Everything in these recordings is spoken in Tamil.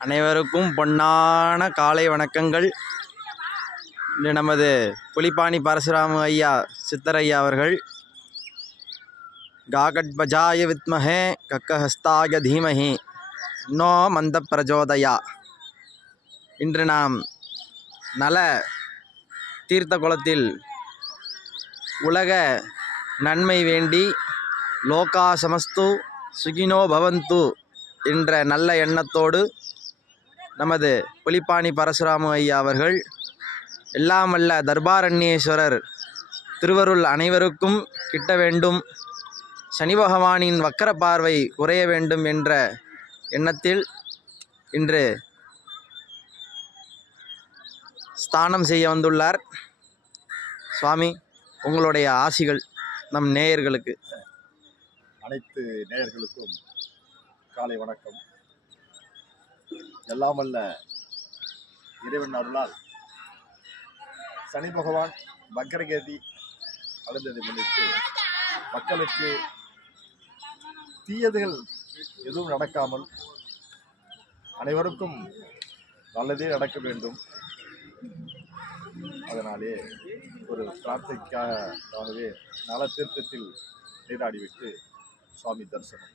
அனைவருக்கும் பொன்னான காலை வணக்கங்கள். இன்று நமது புலிப்பாணி பரசுராம ஐயா சித்தரையா அவர்கள். காகட்பஜாய வித்மஹே கக்கஹஸ்தாய தீமஹி. நோ மந்த பிரஜோதயா. இன்று நாம் நல தீர்த்த குளத்தில் உலக நன்மை வேண்டி லோகா சமஸ்து சுகினோ பவந்து என்ற நல்ல எண்ணத்தோடு நமது புலிப்பாணி பரசுராம ஐயா அவர்கள் எல்லாம் அல்ல தர்பாரண்யேஸ்வரர் திருவருள் அனைவருக்கும் கிட்ட வேண்டும் சனி பகவானின் வக்கர பார்வை குறைய வேண்டும் என்ற எண்ணத்தில் இன்று ஸ்தானம் செய்ய வந்துள்ளார். சுவாமி உங்களுடைய ஆசிகள் நம் நேயர்களுக்கு. அனைத்து நேயர்களுக்கும் காலை வணக்கம். எல்லாம் வல்ல இறைவன் அருளால் சனி பகவான் வக்கரகதி அடைந்ததை முன்னிட்டு மக்களுக்கு தீயதுகள் எதுவும் நடக்காமல் அனைவருக்கும் நல்லதே நடக்க வேண்டும். அதனாலே ஒரு பிரார்த்திக்காகவே நல தீர்த்தத்தில் நீராடிவிட்டு சுவாமி தரிசனம்.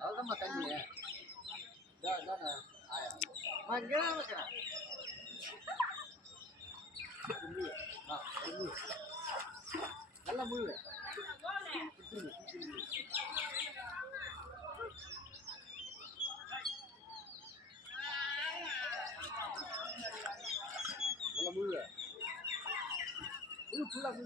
அதுதான் தண்ணியே இங்கே தான் இருக்கிறேன் நல்லா முழு வந்துள்ளோம்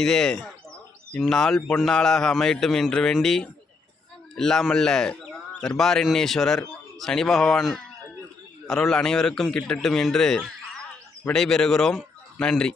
இதே இந்நாள் பொன்னாளாக அமையட்டும் என்று வேண்டி இல்லாமல்ல. தர்பாரண்யேஸ்வரர் சனி பகவான் அருள் அனைவருக்கும் கிட்டட்டும் என்று விடைபெறுகிறோம். நன்றி.